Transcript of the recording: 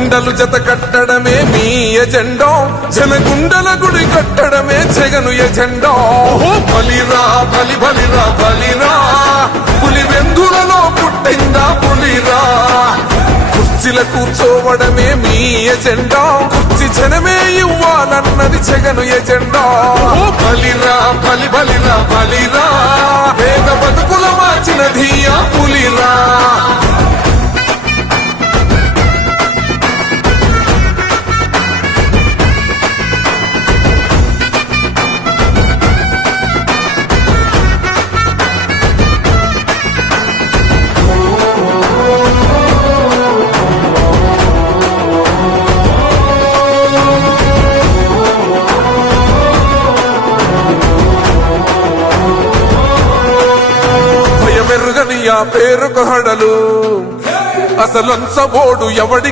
జెండలు జత కట్టడమే మీ ఎజెండా, జనగుండల గుడి కట్టడమే జగను ఎజెండా. బలిరా బలి బలిరా బలిరా, పులి వెందులలో పుట్టిందా పులిరా. కుర్చీల కూర్చోవడమే మీ ఎజెండా, కుర్చీ జనమే ఇవ్వాలన్నది జగను ఎజెండా. బలిరా బలి బలిరా బలిరా, పేద బతుకుల మార్చినది ఆ పులిరా. మెరుగని ఆ పేరుకు హడలు, అసలంచబోడు ఎవడి